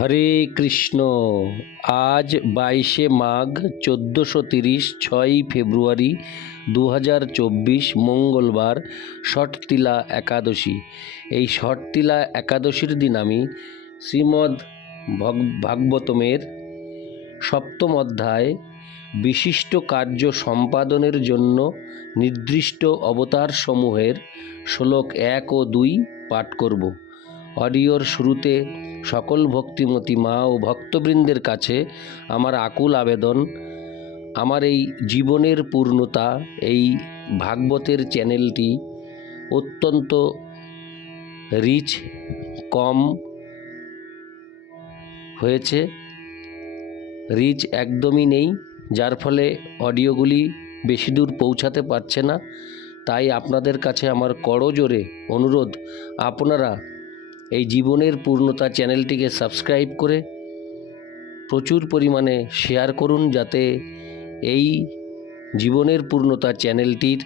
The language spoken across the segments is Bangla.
হরে কৃষ্ণ। আজ বাইশে মাঘ চোদ্দোশো তিরিশ ছয়ই ফেব্রুয়ারি দু হাজার চব্বিশ মঙ্গলবার ষটতিলা একাদশী। এই ষটতিলা একাদশীর দিন আমি শ্রীমদ্ ভগ- ভাগবতমের সপ্তম অধ্যায় বিশিষ্ট কার্য সম্পাদনের জন্য নির্দিষ্ট অবতার সমূহের শ্লোক এক ও দুই পাঠ করব। অডিওর শুরুতে সকল ভক্তিমতী মা ও ভক্তবৃন্দের কাছে আমার আকুল আবেদন। আমার এই জীবনের পূর্ণতা, এই ভাগবতের চ্যানেলটি অত্যন্ত রিচ কম হয়েছে। রিচ একদমই নেই, যার ফলে অডিওগুলি বেশি দূর পৌঁছাতে পারছে না। তাই আপনাদের কাছে আমার করজোরে অনুরোধ, আপনারা এই জীবনের পূর্ণতা চ্যানেলটিকে সাবস্ক্রাইব করে প্রচুর পরিমাণে শেয়ার করুন যাতে এই জীবনের পূর্ণতা চ্যানেলটির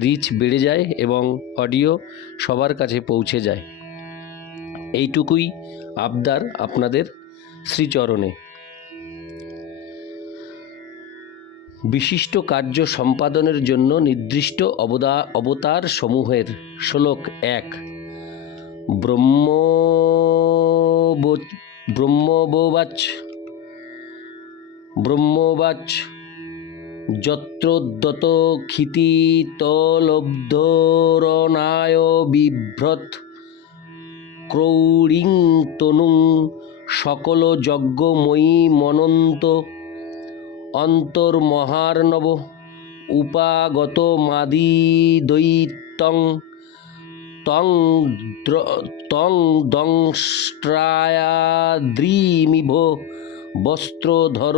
রিচ বেড়ে যায় এবং অডিও সবার কাছে পৌঁছে যায়। এইটুকুই আবদার আপনাদের শ্রীচরণে। বিশিষ্ট কার্য সম্পাদনের জন্য নির্দিষ্ট অবদা অবতার সমূহের শ্লোক এক। ব্রহ্ম ব্রহ্মবোবাচ, ব্রহ্মবাচ, যত্রোদ্যত ক্ষিতিতলব্ধরনায় বিভ্রত ক্রৌড়িং তনুং সকল যজ্ঞময়ী মনন্ত, অন্তর্মহার্ণব উপাগত মাদি দৈত্যং তং তং দংষ্ট্রায়াদ্রিমিভ বস্ত্রধর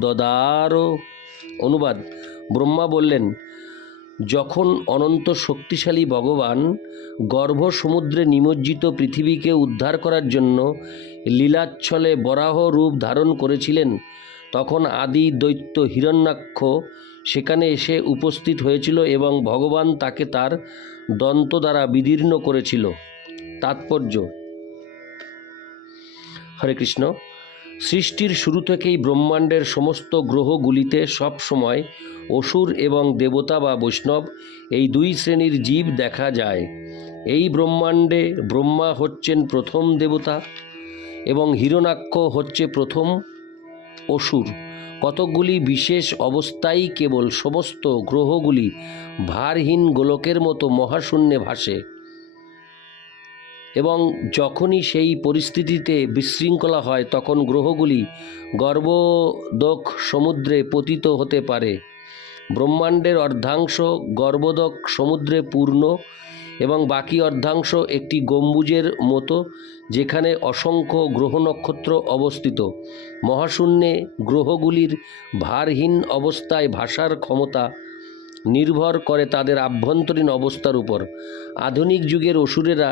দদার। অনুবাদ, ব্রহ্মা বললেন, যখন অনন্ত শক্তিশালী ভগবান গর্ভ সমুদ্রে নিমজ্জিত পৃথিবীকে উদ্ধার করার জন্য লীলাচ্ছলে বরাহ রূপ ধারণ করেছিলেন, তখন আদি দৈত্য হিরণ্যাক্ষ সেখানে এসে উপস্থিত হয়েছিল এবং ভগবান তাকে তার দন্ত দ্বারা বিদীর্ণ করেছিল। তাৎপর্য। হরে কৃষ্ণ। সৃষ্টির শুরু থেকেই ব্রহ্মাণ্ডের সমস্ত গ্রহগুলিতে সব সময় অসুর এবং দেবতা বা বৈষ্ণব এই দুই শ্রেণির জীব দেখা যায়। এই ব্রহ্মাণ্ডে ব্রহ্মা হচ্ছেন প্রথম দেবতা এবং হিরণাক্ষ হচ্ছে প্রথম অসুর। কতকগুলি বিশেষ অবস্থায় কেবল সমস্ত গ্রহগুলি ভারহীন গোলকের মতো মহাশূন্যে ভাসে। এবং যখনই সেই পরিস্থিতিতে বিশৃঙ্খলা হয়, তখন গ্রহগুলি গর্ভদক সমুদ্রে পতিত হতে পারে। ব্রহ্মাণ্ডের অর্ধাংশ গর্ভদক সমুদ্রে পূর্ণ এবং বাকি অর্ধাংশ একটি গম্বুজের মতো, যেখানে অসংখ্য গ্রহ নক্ষত্র অবস্থিত। মহাশূন্যে গ্রহগুলির ভারহীন অবস্থায় ভাষার ক্ষমতা নির্ভর করে তাদের আভ্যন্তরীণ অবস্থার উপর। আধুনিক যুগের অসুরেরা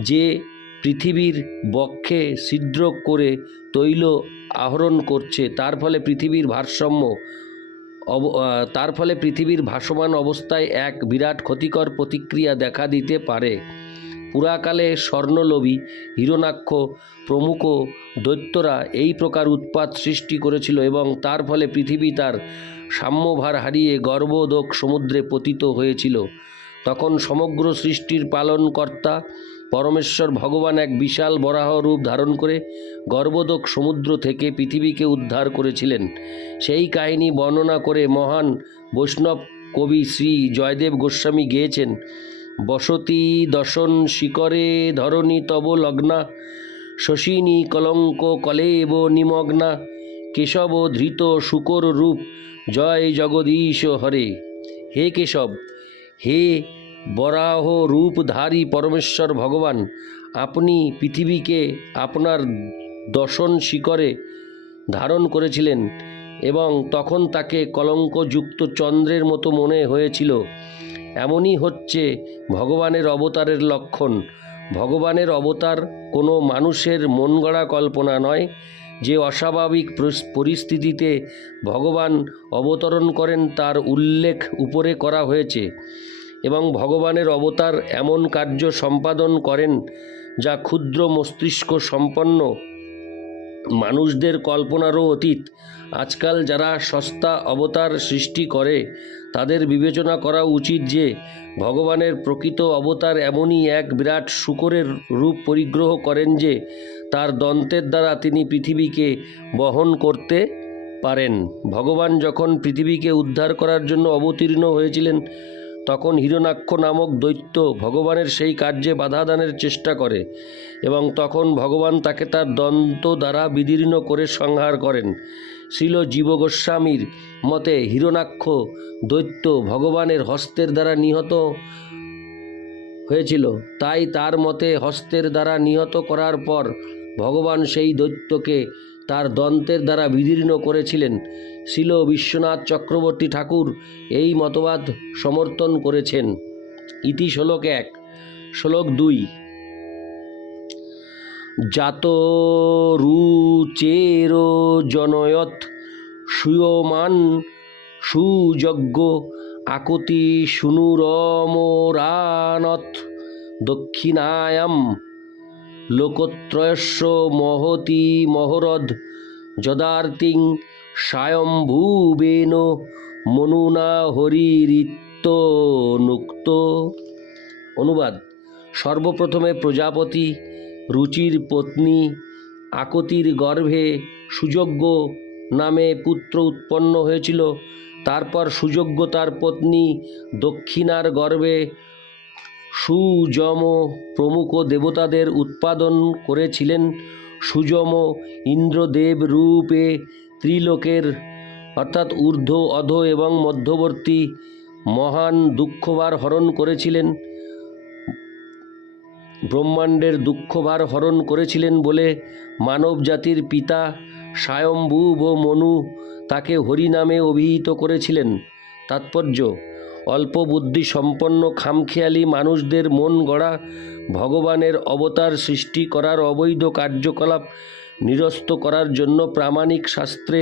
যে পৃথিবীর বক্ষে ছিদ্র করে তৈল আহরণ করছে, তার ফলে পৃথিবীর ভারসাম্য তার ফলে পৃথিবীর ভাসমান অবস্থায় এক বিরাট ক্ষতিকর প্রতিক্রিয়া দেখা দিতে পারে। পুরাকালে স্বর্ণলোভী হিরণাক্ষ প্রমুখ দৈত্যরা এই প্রকার উৎপাত সৃষ্টি করেছিল এবং তার ফলে পৃথিবী তার সাম্যভার হারিয়ে গর্ভদোক সমুদ্রে পতিত হয়েছিল। তখন সমগ্র সৃষ্টির পালনকর্তা পরমেশ্বর ভগবান এক বিশাল বরাহ রূপ ধারণ করে গর্ভদোক সমুদ্র থেকে পৃথিবীকে উদ্ধার করেছিলেন। সেই কাহিনী বর্ণনা করে মহান বৈষ্ণব কবি শ্রী জয়দেব গোস্বামী গেয়েছেন, বসতি দশন শিকরে ধরণী তব লগ্না, শশিনী কলঙ্ক কলেব নিমগ্না, কেশব ধৃত শুকর রূপ জয় জগদীশ হরে। হে কেশব, হে বরাহ রূপধারী পরমেশ্বর ভগবান, আপনি পৃথিবীকে আপনার দশন শিকরে ধারণ করেছিলেন এবং তখন তাকে কলঙ্কযুক্ত চন্দ্রের মতো মনে হয়েছিল। এমনই হচ্ছে ভগবানের অবতারের লক্ষণ। ভগবানের অবতার কোনো মানুষের মন গড়া কল্পনা নয় যে অস্বাভাবিক পরিস্থিতিতে ভগবান অবতরণ করেন তার উল্লেখ উপরে করা হয়েছে। এবং ভগবানের অবতার এমন কার্য সম্পাদন করেন যা ক্ষুদ্র মস্তিষ্ক সম্পন্ন মানুষদের কল্পনারও অতীত। আজকাল যারা সস্তা অবতার সৃষ্টি করে, তাদের বিবেচনা করা উচিত যে ভগবানের প্রকৃত অবতার এমনই এক বিরাট শুকরের রূপ পরিগ্রহ করেন যে তার দন্তের দ্বারা তিনি পৃথিবীকে বহন করতে পারেন। ভগবান যখন পৃথিবীকে উদ্ধার করার জন্য অবতীর্ণ হয়েছিলেন তখন হিরণাক্ষ নামক দৈত্য ভগবানের সেই কার্যে বাধা দানের চেষ্টা করে এবং তখন ভগবান তাকে তার দন্ত দ্বারা বিদীর্ণ করে সংহার করেন। শিল জীব গোস্বামীর মতে হিরণাক্ষ দৈত্য ভগবানের হস্তের দ্বারা নিহত হয়েছিল। তাই তার মতে হস্তের দ্বারা নিহত করার পর ভগবান সেই দৈত্যকে তার দন্তের দ্বারা বিদীর্ণ করেছিলেন। শিল বিশ্বনাথ চক্রবর্তী ঠাকুর এই মতবাদ সমর্থন করেছেন। ইতি শ্লোক এক, শ্লোক দুই। জাত রুচের জনয়ত সুয়মান সুযজ্ঞ আকতি সুনুরমরানত দক্ষিণায়াম লোকত্রয়স্য মহতি মহরদ যদার্তিং স্বয়ম্ভুবেন মনুনা হরিরিত্য নুক্ত। অনুবাদ, সর্বপ্রথমে প্রজাপতি, রুচির পত্নী, আকতির গর্ভে সুযোগ্য নামে পুত্র উৎপন্ন হয়েছিল, তারপর সুযোগ্য তার পত্নী দক্ষিণার গর্ভে সুযম প্রমুখ দেবতাদের উৎপাদন করেছিলেন সুযম ইন্দ্রদেব রূপে ত্রিলোকের, অর্থাৎ ঊর্ধ্ব, অধ এবং মধ্যবর্তী মহান দুঃখভার হরণ করেছিলেন। ব্রহ্মাণ্ডের দুঃখভার হরণ করেছিলেন বলে মানব জাতির পিতা স্বয়ম্ভুব মনু তাকে হরি নামে অভিহিত করেছিলেন। তাৎপর্য অল্প বুদ্ধি সম্পন্ন খামখেয়ালি মানুষদের মন গড়া ভগবানের অবতার সৃষ্টি করার অবৈধ কার্যকলাপ নিরস্ত করার জন্য প্রামাণিক শাস্ত্রে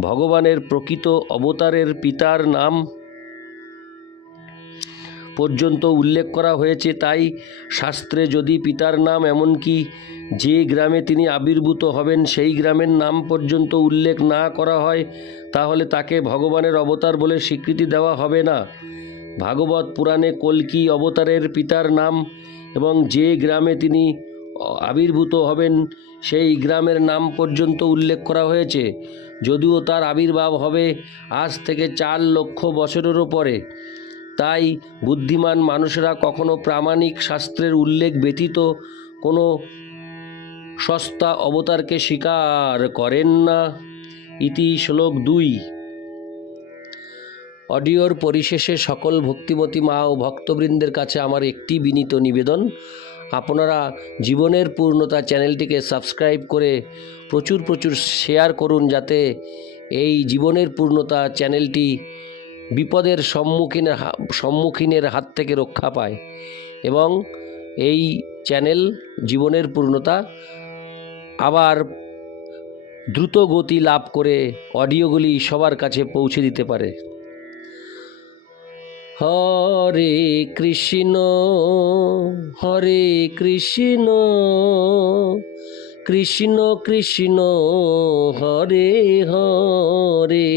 ভগবানের প্রকৃত অবতারের পিতার নাম পর্যন্ত উল্লেখ করা হয়েছে, তাই শাস্ত্রে যদি পিতার নাম এমনকি যে গ্রামে তিনি আবির্ভূত হবেন, সেই গ্রামের নাম পর্যন্ত উল্লেখ না করা হয়, তাহলে তাকে ভগবানের অবতার বলে স্বীকৃতি দেওয়া হবে না। ভাগবত পুরাণে কল্কি অবতারের পিতার নাম এবং যে গ্রামে তিনি আবির্ভূত হবেন, সেই গ্রামের নাম পর্যন্ত উল্লেখ করা হয়েছে। যদিও তার আবির্ভাব হবে আজ থেকে চার লক্ষ বছরেরও পরে। তাই বুদ্ধিমান মানুষেরা কখনো প্রামাণিক শাস্ত্রের উল্লেখ ব্যতীত কোনো সস্তা অবতারকে স্বীকার করেন না। ইতি শ্লোক দুই। অডিওর পরিশেষে সকল ভক্তিমতী মা ও ভক্তবৃন্দের কাছে আমার একটি বিনীত নিবেদন। আপনারা জীবনের পূর্ণতা চ্যানেলটিকে সাবস্ক্রাইব করে প্রচুর প্রচুর শেয়ার করুন যাতে এই জীবনের পূর্ণতা চ্যানেলটি বিপদের সম্মুখীনের হা- সম্মুখীনের হাত থেকে রক্ষা পায় এবং এই চ্যানেল জীবনের পূর্ণতা আবার দ্রুত গতি লাভ করে অডিওগুলি সবার কাছে পৌঁছে দিতে পারে। হরে কৃষ্ণ হরে কৃষ্ণ কৃষ্ণ কৃষ্ণ, হরে হরে।